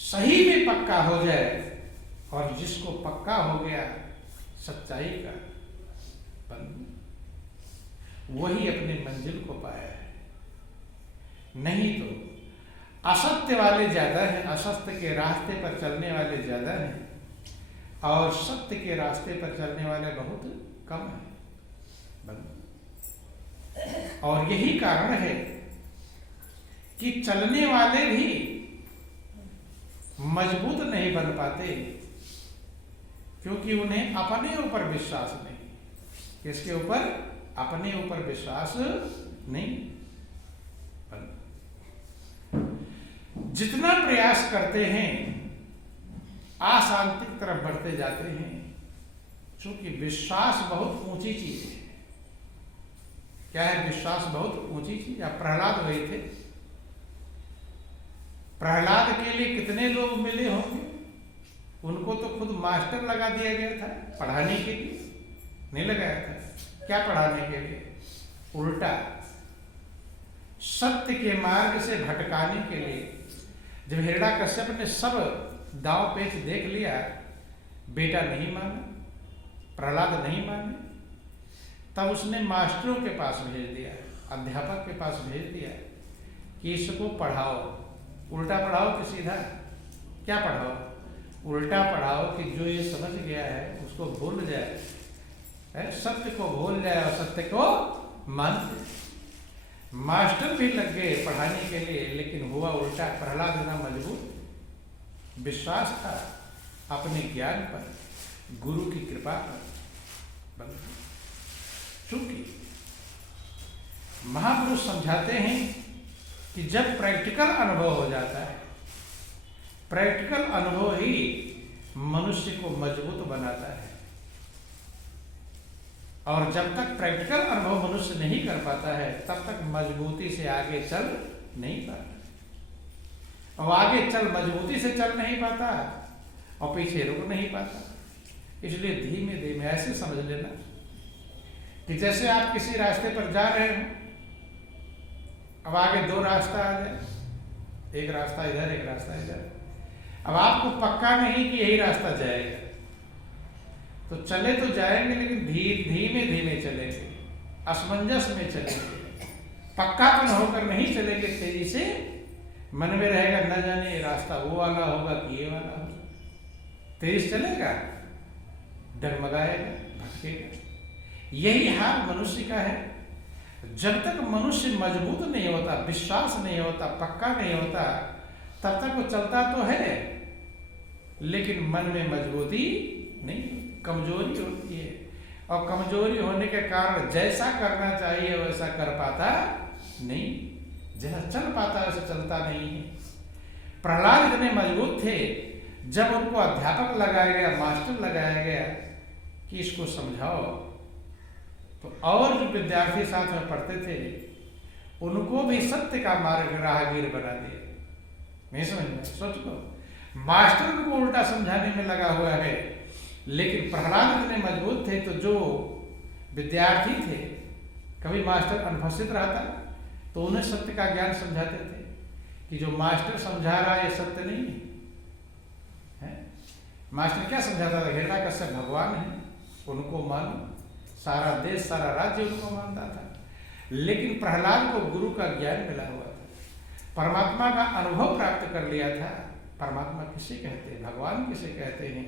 सही में पक्का हो जाए, और जिसको पक्का हो गया सच्चाई का बंधु, वही अपनी मंजिल को पाया है। नहीं तो असत्य वाले ज्यादा हैं, असत्य के रास्ते पर चलने वाले ज्यादा हैं, और सत्य के रास्ते पर चलने वाले बहुत कम हैं। और यही कारण है कि चलने वाले भी मजबूत नहीं बन पाते, क्योंकि उन्हें अपने ऊपर विश्वास नहीं। किसके ऊपर? अपने ऊपर विश्वास नहीं। जितना प्रयास करते हैं अशांति की तरफ बढ़ते जाते हैं, क्योंकि विश्वास बहुत ऊंची चीज है। क्या है विश्वास? बहुत ऊंची चीज। अब प्रहलाद हुए थे, प्रहलाद के लिए कितने लोग मिले होंगे? उनको तो खुद मास्टर लगा दिया गया था पढ़ाने के लिए, नहीं लगाया था। क्या पढ़ाने के लिए? उल्टा सत्य के मार्ग से भटकाने के लिए। जब हिरण्यकश्यप ने सब दांव पेच देख लिया, बेटा नहीं माने, प्रहलाद नहीं माने, तब उसने मास्टरों के पास भेज दिया, अध्यापक के पास भेज दिया कि इसको पढ़ाओ। उल्टा पढ़ाओ कि सीधा? क्या पढ़ाओ? उल्टा पढ़ाओ कि जो ये समझ गया है उसको भूल जाए, सत्य को भूल जाए और सत्य को मान ले। मास्टर भी लग गए पढ़ाने के लिए, लेकिन हुआ उल्टा। प्रहलाद ना मजबूत, विश्वास था अपने ज्ञान पर, गुरु की कृपा पर। चूंकि महापुरुष समझाते हैं कि जब प्रैक्टिकल अनुभव हो जाता है, प्रैक्टिकल अनुभव ही मनुष्य को मजबूत बनाता है। और जब तक प्रैक्टिकल अनुभव मनुष्य नहीं कर पाता है, तब तक मजबूती से आगे चल नहीं पाता। और आगे चल मजबूती से चल नहीं पाता और पीछे रुक नहीं पाता। इसलिए धीमे धीमे ऐसे समझ लेना कि जैसे आप किसी रास्ते पर जा रहे हो, अब आगे दो रास्ता आ जाए, एक रास्ता इधर एक रास्ता इधर। अब आपको पक्का नहीं कि यही रास्ता जाएगा, तो चले तो जाएंगे, लेकिन धीमे धीमे चलेंगे, असमंजस में चलेंगे, पक्कापन होकर नहीं चलेंगे। तेजी से मन में रहेगा न जाने ये रास्ता वो वाला होगा कि ये वाला होगा। तेजी चलेगा, डगमगाएगा, भटकेगा। यही हाल मनुष्य का है। जब तक मनुष्य मजबूत नहीं होता, विश्वास नहीं होता, पक्का नहीं होता, तब तक वो चलता तो है, लेकिन मन में मजबूती नहीं, कमजोरी होती है। और कमजोरी होने के कारण जैसा करना चाहिए वैसा कर पाता नहीं, जैसा चल पाता वैसा चलता नहीं है। प्रहलाद इतने मजबूत थे, जब उनको अध्यापक लगाया गया, मास्टर लगाया गया कि इसको समझाओ, तो और जो विद्यार्थी साथ में पढ़ते थे उनको भी सत्य का मार्ग राहगीर बना दिया। नहीं समझ में? सोच लो, मास्टर उनको उल्टा समझाने में लगा हुआ है, लेकिन प्रहलाद इतने मजबूत थे, तो जो विद्यार्थी थे, कभी मास्टर अनुपस्थित रहता तो उन्हें सत्य का ज्ञान समझाते थे कि जो मास्टर समझा रहा है ये सत्य नहीं है। मास्टर क्या समझाता था? हिरण्यकश्यप भगवान है, उनको मानो। सारा देश सारा राज्य उनको मानता था, लेकिन प्रहलाद को गुरु का ज्ञान मिला हुआ था, परमात्मा का अनुभव प्राप्त कर लिया था। परमात्मा किसे कहते हैं? भगवान किसे कहते हैं?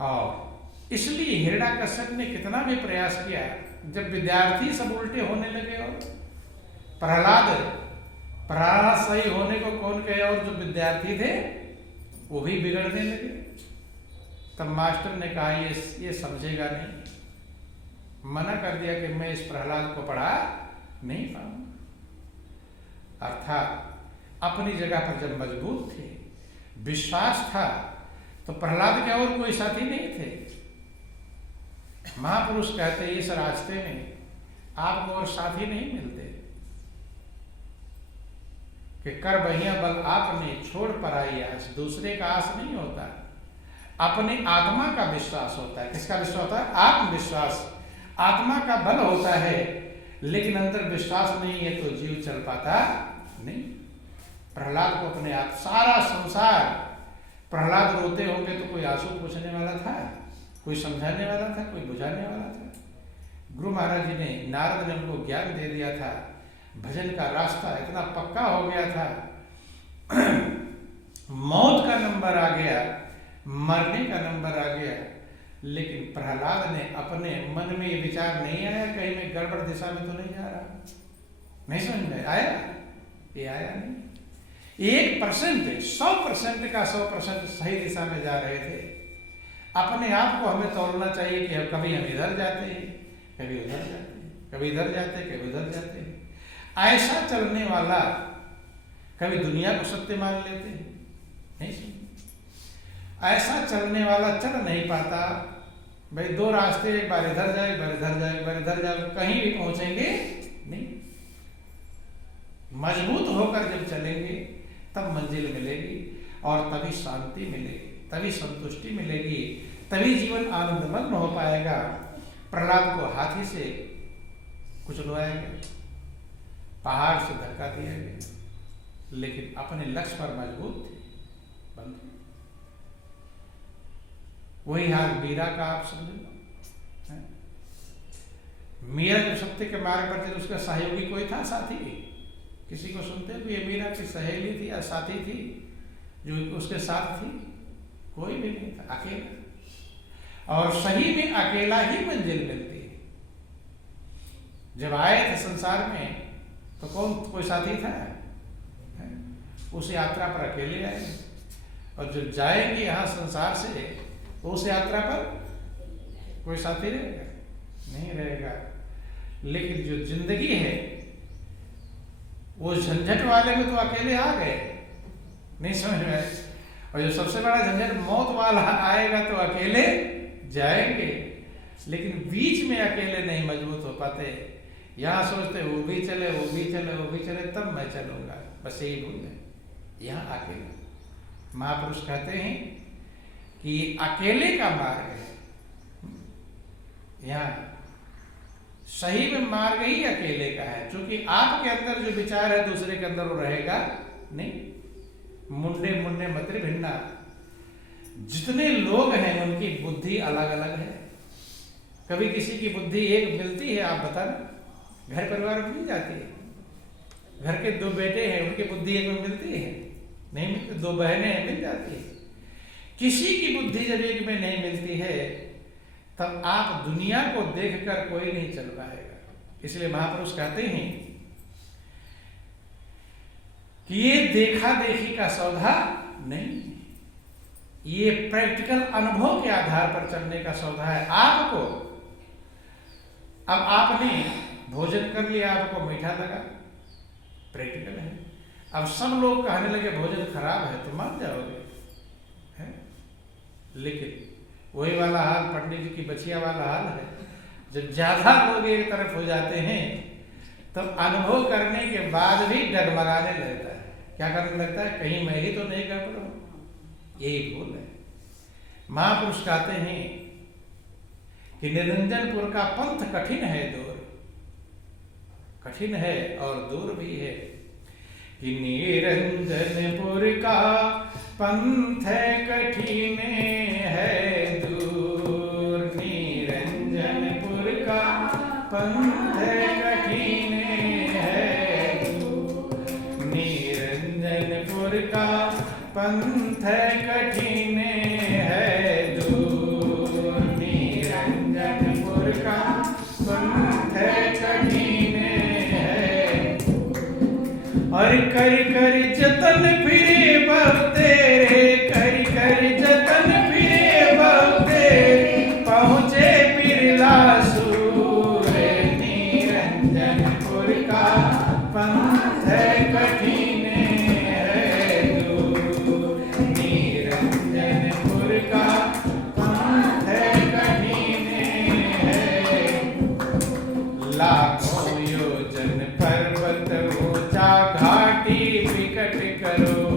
और इसलिए हिरण्यकश्यप ने कितना भी प्रयास किया, जब विद्यार्थी सब उल्टे होने लगे और प्रहलाद सही होने को कौन कहे, और जो विद्यार्थी थे वो भी बिगड़ने लगे, तब मास्टर ने कहा ये समझेगा नहीं, मना कर दिया कि मैं इस प्रहलाद को पढ़ा नहीं पाऊंगा। अर्थात अपनी जगह पर जब मजबूत थे, विश्वास था, तो प्रहलाद के और कोई साथी नहीं थे। महापुरुष कहते इस रास्ते में आपको और साथी नहीं मिलते कि कर बहिया बल आपने छोड़ पर आई आस। दूसरे का आस नहीं होता, अपने आत्मा का विश्वास होता है। किसका विश्वास होता है? आत्मविश्वास। आत्मा का बल होता है, लेकिन अंदर विश्वास नहीं है तो जीव चल पाता नहीं। प्रहलाद को अपने आप, सारा संसार, प्रहलाद रोते होंगे तो कोई आंसू पूछने वाला था, कोई समझाने वाला था, कोई बुझाने वाला था? गुरु महाराज जी ने, नारद ने उनको ज्ञान दे दिया था, भजन का रास्ता इतना पक्का हो गया था, मौत का नंबर आ गया, मरने का नंबर आ गया, लेकिन प्रहलाद ने अपने मन में ये विचार नहीं आया कहीं मैं गड़बड़ दिशा में तो नहीं जा रहा, नहीं समझ में आया? ये आया नहीं। 1%, 100% का 100% सही दिशा में जा रहे थे। अपने आप को हमें तोड़ना चाहिए कि कभी हम इधर जाते हैं, कभी उधर जाते हैं, कभी इधर जाते हैं, कभी उधर जाते हैं। ऐसा चलने वाला कभी दुनिया को सत्य मान लेते हैं, नहीं सुन, ऐसा चलने वाला चल नहीं पाता। भाई दो रास्ते, एक बार इधर जाए, एक बार इधर जाए, एक बार इधर जाए, कहीं भी पहुंचेंगे नहीं। मजबूत होकर जब चलेंगे तब मंजिल मिलेगी, और तभी शांति मिलेगी, तभी संतुष्टि मिलेगी, तभी जीवन आनंदमग्न हो पाएगा। प्रहलाद को हाथी से कुचलवाया गया, पहाड़ से धक्का दिया गया, लेकिन अपने लक्ष्य पर मजबूत थे, बंधु। वही हाल मीरा का आप समझ लो। मीरा जब सत्य के मार्ग पर थी तो उसका सहयोगी कोई था, साथी? किसी को सुनते हो ये मीरा की सहेली थी या साथी थी जो उसके साथ थी? कोई भी नहीं था, अकेला। और सही में अकेला ही मंजिल मिलती है। जब आए थे संसार में तो कौन कोई साथी था? उस यात्रा पर अकेले आए, और जब जाएंगे यहाँ संसार से तो उस यात्रा पर कोई साथी रहेगा? नहीं रहेगा। लेकिन जो जिंदगी है वो झंझट वाले में तो अकेले आ गए, नहीं समझ में आए। और जो सबसे बड़ा झंझट मौत वाला आएगा तो अकेले जाएंगे, लेकिन बीच में अकेले नहीं मजबूत हो पाते। यहाँ सोचते वो भी चले, वो भी चले, वो भी चले, तब मैं चलूंगा, बस यही भूल है। यहाँ अकेले, महापुरुष कहते हैं कि अकेले का मार्ग है। यहाँ सही में मार्ग ही अकेले का है, क्योंकि आपके अंदर जो विचार है दूसरे के अंदर वो रहेगा नहीं। मुंडे मुंडे मतरे भिन्ना, जितने लोग हैं उनकी बुद्धि अलग अलग है। कभी किसी की बुद्धि एक मिलती है, आप बताना, घर परिवार में मिल जाती है। घर के दो बेटे हैं, उनकी बुद्धि एक में मिलती है? नहीं मिलती। दो बहनें हैं, मिल जाती है। किसी की बुद्धि जब एक में नहीं मिलती है तब आप दुनिया को देखकर कोई नहीं चल पाएगा। इसलिए महापुरुष कहते हैं कि ये देखा देखी का सौदा नहीं, ये प्रैक्टिकल अनुभव के आधार पर चलने का सौदा है। आपको अब आपने भोजन कर लिया, आपको मीठा लगा, प्रैक्टिकल है। अब सब लोग कहने लगे भोजन खराब है तो मान जाओगे, है? लेकिन वही वाला हाल पंडित जी की बचिया वाला हाल है। जब ज्यादा लोग एक तरफ हो जाते हैं तब अनुभव करने के बाद भी डगमगाने लगता है। क्या करने लगता है? कहीं मैं ही तो नहीं गड़बड़ हूं। यही भूल है। महापुरुष कहते हैं कि निरंजनपुर का पंथ कठिन है, दूर कठिन है और दूर भी है। कि निरंजनपुर का पंथ कठिन है दूर, निरंजनपुर का पंथ कठिन है दूर, निरंजनपुर का पंथ कठिन है दूर, निरंजनपुर का पंथ कठिन है। और कर कर जतन फिरे बब तेरे, कर कर जतन फिरे बब तेरे, पहुँचे बिरला सूर, निरंजनपुर का पंथ कठिन है दूर, निरंजनपुर का पंथ कठिन है। लाखों योजन पर्वत ऊंचा, घाटी विकट करो,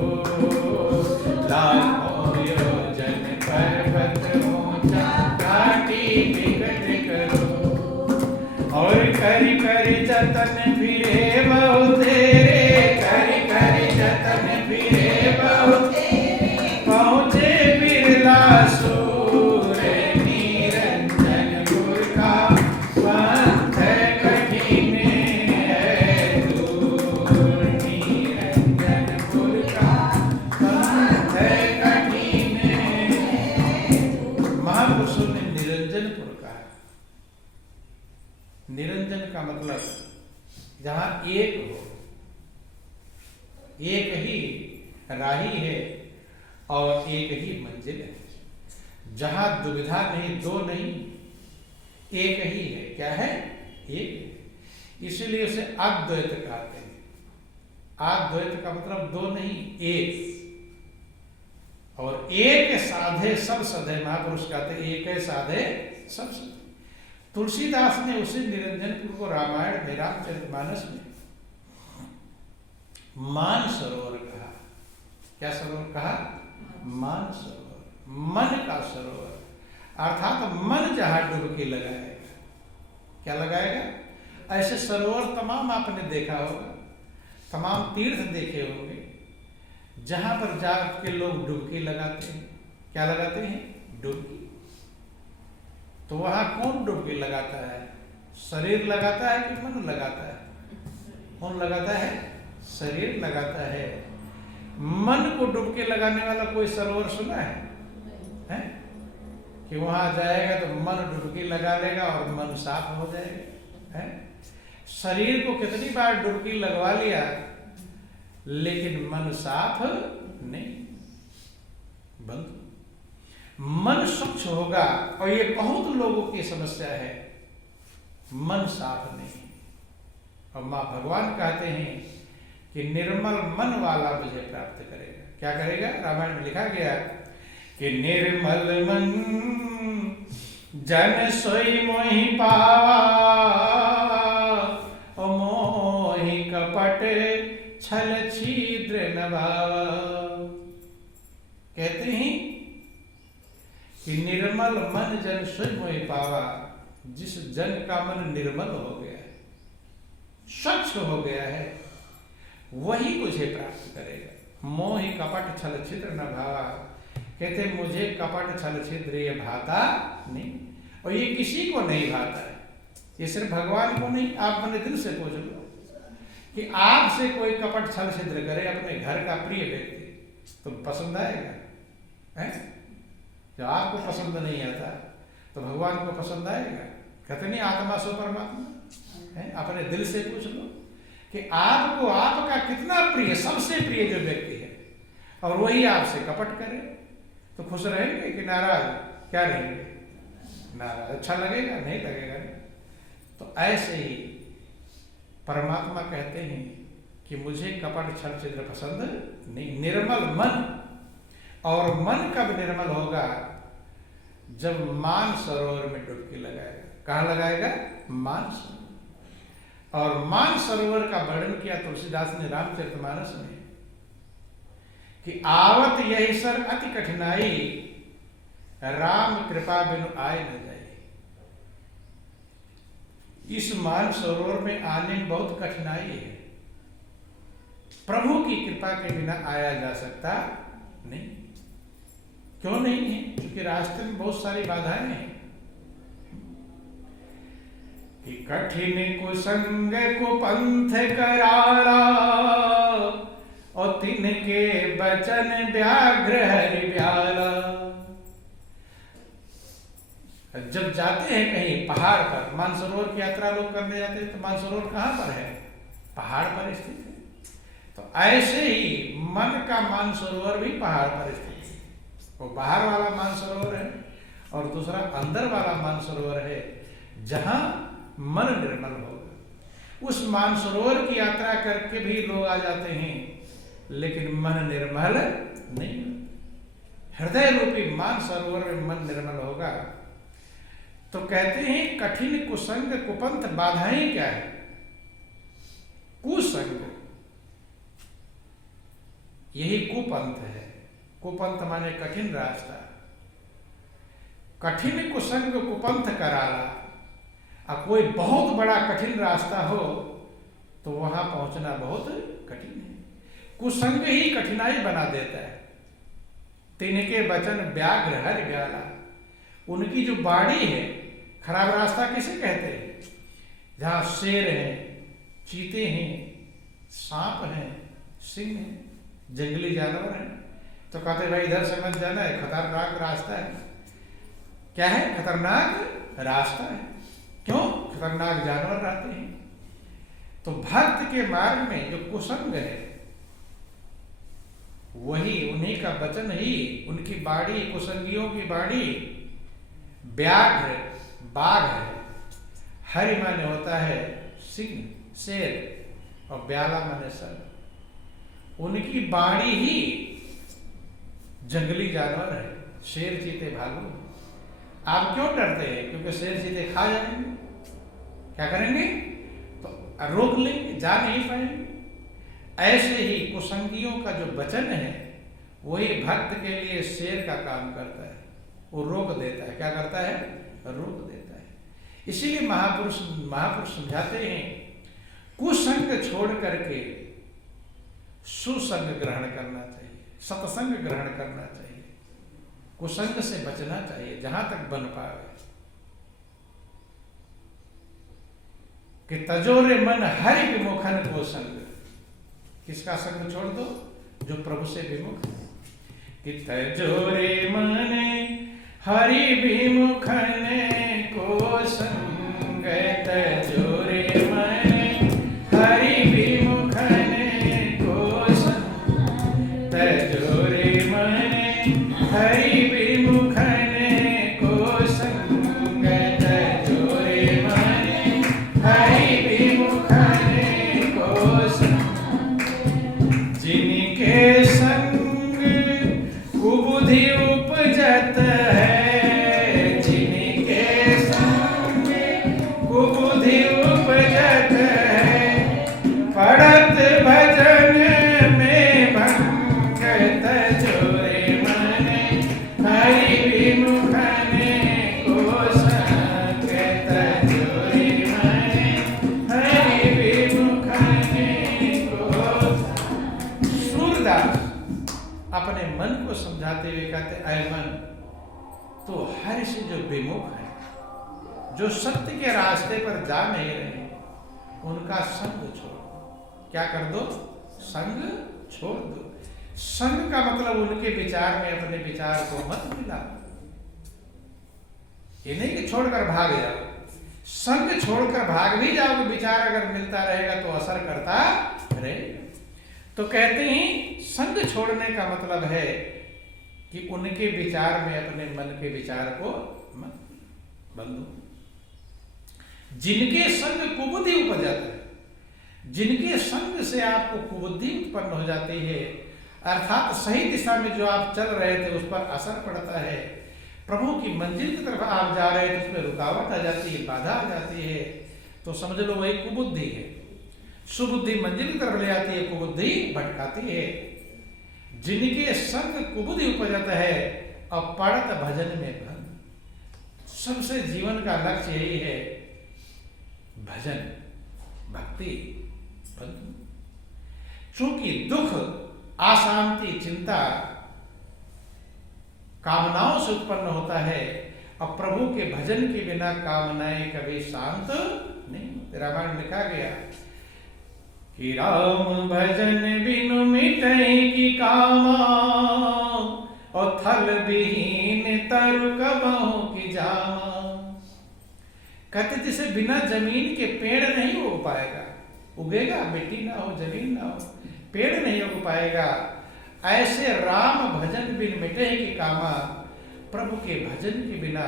मतलब जहां एक हो, एक ही राही है और एक ही मंजिल है, जहां दुविधा नहीं, दो नहीं, एक ही है। क्या है? एक। इसीलिए उसे अद्वैत कहते हैं। अद्वैत का मतलब दो नहीं, एक। और एक साधे सब सधे, महापुरुष कहते हैं एक है साधे सब सधे। तुलसीदास ने उसे निरंजनपुर को रामायण में, रामचरितमानस में मान सरोवर कहा। क्या सरोवर कहा? मान सरोवर, मन का सरोवर। अर्थात मन जहां डुबकी लगाएगा। क्या लगाएगा? ऐसे सरोवर तमाम आपने देखा होगा, तमाम तीर्थ देखे होंगे, जहां पर जाके लोग डुबकी लगाते हैं। क्या लगाते हैं? डुबकी। तो वहां कौन डुबकी लगाता है? शरीर लगाता है कि मन लगाता है? कौन लगाता है? शरीर लगाता है। मन को डुबकी लगाने वाला कोई सरोवर सुना है? कि वहां जाएगा तो मन डुबकी लगा लेगा और मन साफ हो जाएगा? है? शरीर को कितनी बार डुबकी लगवा लिया, लेकिन मन साफ नहीं। बंद। मन स्वच्छ होगा, और ये बहुत लोगों की समस्या है, मन साफ नहीं। और मां भगवान कहते हैं कि निर्मल मन वाला मुझे प्राप्त करेगा। क्या करेगा? रामायण में लिखा गया कि निर्मल मन जन सोई मोहि पावा, और मोहि कपट छल छिद्र न भावा। कहते हैं कि निर्मल मन जन सोई मोहि पावा। जिस जन का मन निर्मल हो गया है, स्वच्छ हो गया है, वही मुझे प्राप्त करेगा। मोहि कपट छल छिद्र न भावा। कहते मुझे कपट छल छिद्र ये भाता नहीं, और ये किसी को नहीं भाता है। ये सिर्फ भगवान को नहीं, आप अपने दिल से पूछ लो कि आपसे कोई कपट छल छिद्र करे, अपने घर का प्रिय व्यक्ति, तो पसंद आएगा? है? जब आपको पसंद नहीं आता तो भगवान को पसंद आएगा? कहते नहीं आत्मा सो परमात्मा है। अपने दिल से पूछ लो कि आपको आपका कितना प्रिय, सबसे प्रिय जो व्यक्ति है, और वही आपसे कपट करे, तो खुश रहेंगे कि नाराज? क्या रहेंगे? नाराज। अच्छा लगेगा? नहीं लगेगा। तो ऐसे ही परमात्मा कहते हैं कि मुझे कपट छल छिद्र पसंद नहीं। निर्मल मन। और मन कब निर्मल होगा? जब मान सरोवर में डुबकी लगाएगा। कहां लगाएगा? मान सरोवर। और मान सरोवर का वर्णन किया तुलसीदास ने रामचरितमानस में कि आवत यही सर अति कठिनाई, राम कृपा बिनु आए न जाए। इस मान सरोवर में आने में बहुत कठिनाई है। प्रभु की कृपा के बिना आया जा सकता नहीं। क्यों नहीं है? क्योंकि रास्ते में बहुत सारी बाधाएं हैं। कि कठिन कुसंग को पंथ करारा, और तिनके बचन व्याघ्र हरि ब्याला। जब जाते हैं कहीं पहाड़ पर, मानसरोवर की यात्रा लोग करने जाते हैं, तो मानसरोवर कहां पर है? पहाड़ पर स्थित है। तो ऐसे ही मन का मानसरोवर भी पहाड़ पर स्थित है। वो बाहर वाला मानसरोवर है, और दूसरा अंदर वाला मानसरोवर है, जहां मन निर्मल होगा। उस मानसरोवर की यात्रा करके भी लोग आ जाते हैं, लेकिन मन निर्मल नहीं। हृदय रूपी मानसरोवर में मन निर्मल होगा। तो कहते हैं कठिन कुसंग कुपंथ, बाधाएं क्या है? कुसंग, यही कुपंथ है। कुपंथ माने कठिन रास्ता। कठिन कुसंग कुपंथ कराला। अब कोई बहुत बड़ा कठिन रास्ता हो तो वहां पहुंचना बहुत कठिन है। कुसंग ही कठिनाई बना देता है। तिनके वचन व्याघ्र हरि ब्याला। उनकी जो बाणी है, खराब रास्ता किसे कहते हैं? जहां शेर हैं, चीते हैं, सांप हैं, सिंह हैं, जंगली जानवर हैं, तो कहते भाई इधर से मत जाना है, खतरनाक रास्ता है। क्या है? खतरनाक रास्ता है। क्यों? खतरनाक जानवर रहते हैं, तो भक्त के मार्ग में जो कुसंग है वही, उन्हीं का वचन ही, उनकी बाड़ी, कुसंगियों की बाड़ी व्याघ्र बाघ है। हरि माने होता है सिंह, शेर, और ब्याला माने सर। उनकी बाड़ी ही जंगली जानवर है, शेर चीते भालू। आप क्यों डरते हैं? क्योंकि शेर चीते खा जाएंगे। क्या करेंगे? तो रोक लेंगे, जा नहीं पाएंगे। ऐसे ही कुसंगियों का जो वचन है वही भक्त के लिए शेर का काम करता है, वो रोक देता है। क्या करता है? रोक देता है। इसीलिए महापुरुष समझाते हैं कुसंग छोड़ करके सुसंग ग्रहण करना चाहिए, सत्संग ग्रहण करना चाहिए, कुसंग से बचना चाहिए जहां तक बन पाए। कि तजोरे मन हरि विमुखन को संग, किसका संग छोड़ दो? जो प्रभु से विमुख है। कि तजोरे मन हरि विमुखन को संग, तजोरे मन हरि विमुखन को संग, तजोरे मन हरि विमुखन को संग, तजोरे मन हरि विमुखन को संग। जिनके संग कुबुद्धि उपजत है, जिनके संग कुबुद्धि उपजत है, पड़त भजन में भंग, तजोरे मन हरि विमुखन को संग, तजोरे मन हरि विमुखन को। सूरदास अपने मन को समझाते हुए कहते, ऐ मन, तो हरि से जो विमुख है, जो सत्य के रास्ते पर जा नहीं रहे, उनका संग छोड़ दो। क्या कर दो? संग छोड़ दो। संग का मतलब उनके विचार में अपने विचार को मत मिलाओ। ये नहीं कि छोड़कर भाग जाओ। संग छोड़कर भाग भी जाओ, विचार अगर मिलता रहेगा तो असर करता रहेगा। तो कहते हैं संग छोड़ने का मतलब है कि उनके विचार में अपने मन के विचार को मत बंदो। जिनके संग कुबुद्धि उपजत है, जिनके संग से आपको कुबुद्धि उत्पन्न हो जाती है, अर्थात सही दिशा में जो आप चल रहे थे उस पर असर पड़ता है, प्रभु की मंजिल की तरफ आप जा रहे थे उसमें रुकावट आ जाती है, बाधा आ जाती है, तो समझ लो वही कुबुद्धि है। सुबुद्धि मंजिल की तरफ ले आती है, कुबुद्धि भटकाती है। जिनके संग कुबुद्धि उपजत है और पड़त भजन में भंग। सबसे जीवन का लक्ष्य यही है, भजन, भक्ति, बंधु। चूंकि दुख, अशांति, चिंता कामनाओं से उत्पन्न होता है और प्रभु के भजन के बिना कामनाएं कभी शांत नहीं। रामायण में लिखा गया कि राम भजन बिनु मिटई की कामा, और थल विहीन तरु कबहु की जामा। कहते जैसे बिना जमीन के पेड़ नहीं उग पाएगा, उगेगा, मिट्टी ना हो, जमीन ना हो, पेड़ नहीं उग पाएगा। ऐसे राम भजन बिन मिटे की कामा, प्रभु के भजन के बिना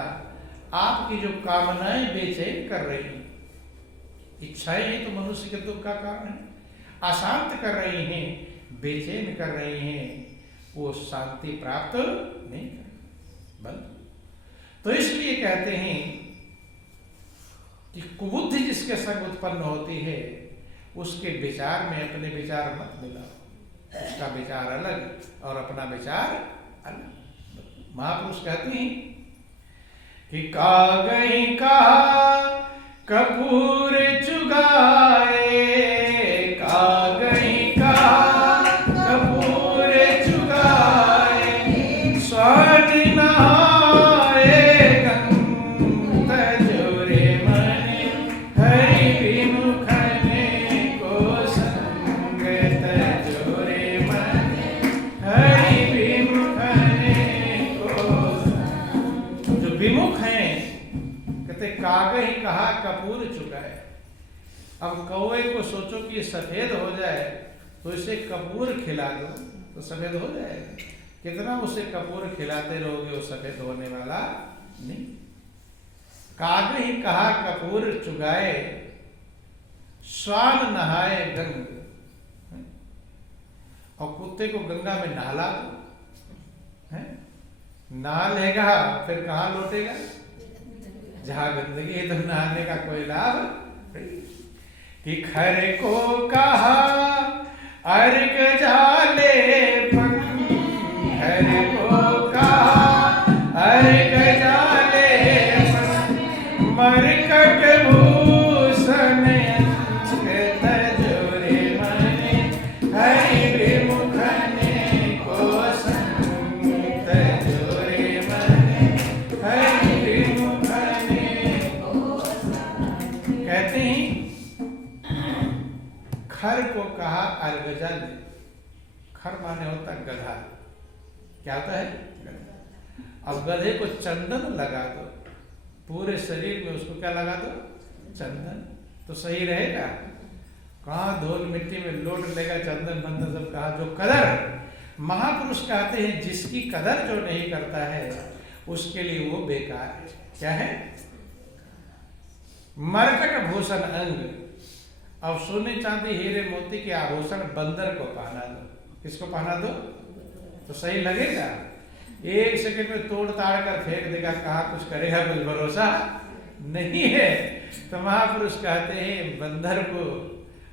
आपकी जो कामनाएं बेचैन कर रही, इच्छाएं ही तो मनुष्य के दुख का कारण है, अशांत कर रही हैं, बेचैन कर रही हैं, वो शांति प्राप्त नहीं कर बल। तो इसलिए कहते हैं कि कुबुद्धि जिसके संग उत्पन्न होती है उसके विचार में अपने विचार मत मिलाओ। उसका विचार अलग और अपना विचार अलग। महापुरुष कहते हैं कि कागई कहा कपूर चुगाए, कागई कहा कपूर चुगाए, स्वर्ण नहाए गंग, तजोरे मन हरि विमुखन को संग, तजोरे मन हरि विमुखन को संग। जो विमुख हैं, कहते कागई कहा कपूर चुगाए। अब कौवे को सोचो कि ये सफेद हो जाए तो इसे कपूर खिला दो तो सफेद हो जाएगा। कितना उसे कपूर खिलाते रहोगे वो सफेद होने वाला नहीं। काग ही कहा कपूर चुगाए, स्वान नहाए गंग। और कुत्ते को गंगा में नहला दो, नहा लेगा फिर कहाँ लौटेगा? जहां गंदगी है तो नहाने का कोई लाभ नहीं। कि खर को कहा अर्घ जाले फन, खर को कहा अर्घ जाले फन, मरकट भूषण तजोरे मने, हरि विमुखने को संग तजोरे मने, हरि विमुखने को संग। कहते हैं खर को कहा अर्घ जल। खर माने होता गधा। क्या होता है? गधा। अब गधे को चंदन लगा दो, पूरे शरीर में उसको क्या लगा दो? चंदन। तो सही रहेगा? कहाँ धूल मिट्टी में लोट लेगा चंदन बंदन सब। कहा जो कदर, महापुरुष कहते हैं जिसकी कदर जो नहीं करता है उसके लिए वो बेकार है। क्या है? मरकट भूषण अंग। अब सोने चांदी हीरे मोती के आभूषण बंदर को पहना दो। किसको पहना दो? तो सही लगेगा? एक सेकंड में तोड़ ताड़ कर फेंक देगा, कहा कुछ करेगा, कुछ भरोसा नहीं है। तो महापुरुष कहते हैं बंदर को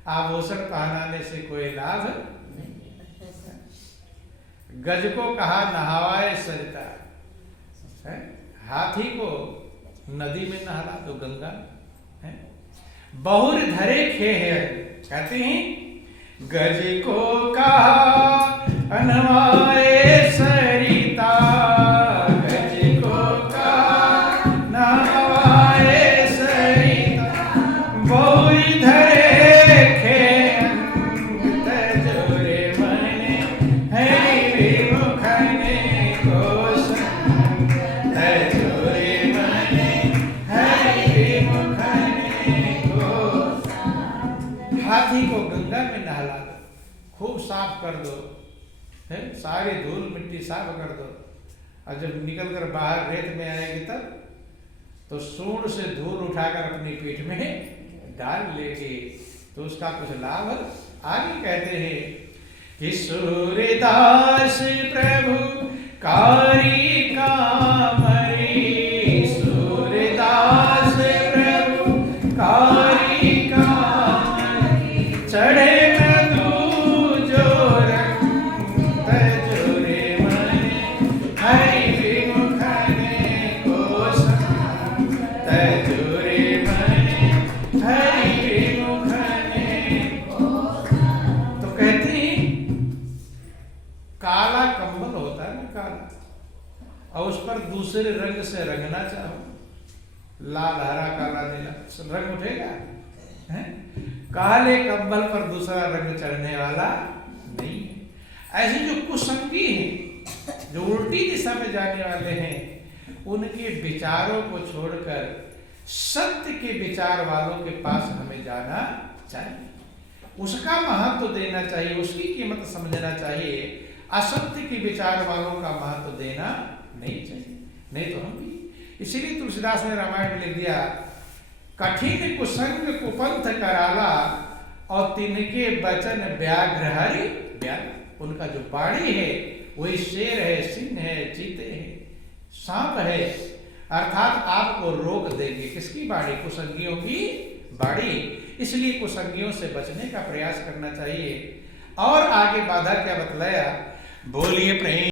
आभूषण पहनाने से कोई लाभ नहीं। गज को कहा नहावाए सरिता, हाथी को नदी में नहला दो, गंगा है। बहुर धरे खे है। कहते हैं गज को कहा नहवाए सरिता, गज को कहा नहवाए सरिता, बहुर धरे खे तजोरे मने, हरि विमुखने को संग तजोरे मने, हरि विमुखने को संग। हाथी को गंगा में नहला दो, खूब साफ कर दो, है सारी धूल मिट्टी साफ कर दो। और जब निकल कर बाहर रेत में आएगी तब तो सूंड से धूल उठाकर अपनी पीठ में डाल लेगी, तो उसका कुछ लाभ। आगे कहते हैं कि सूर्यदास प्रभु कारी कामरी, सूर्यदास प्रभु कारी कामरी, चढ़े और उस पर दूसरे रंग से रंगना चाहो, लाल हरा काला नीला रंग उठेगा? है? काले कंबल पर दूसरा रंग चढ़ने वाला नहीं है। ऐसे जो कुसंगी हैं, जो उल्टी दिशा में जाने वाले हैं, उनके विचारों को छोड़कर सत्य के विचार वालों के पास हमें जाना चाहिए। उसका महत्व देना चाहिए, उसकी कीमत समझना चाहिए। असत्य के विचार वालों का महत्व देना नहीं चाहिए, नहीं तो हम भी। इसीलिए तुलसीदास ने रामायण में लिख दिया, कठिन कुसंग कुपंथ कराला, और तिनके बचन व्याघ्र हरि व्याघ्र। उनका जो बाणी है वही शेर है, सिंह है, चीते है, सांप है, अर्थात आपको रोक देंगे। किसकी बाणी? कुसंगियों की बाणी। इसलिए कुसंगियों से बचने का प्रयास करना चाहिए। और आगे बाधा क्या बतलाया? बोलिए प्रेम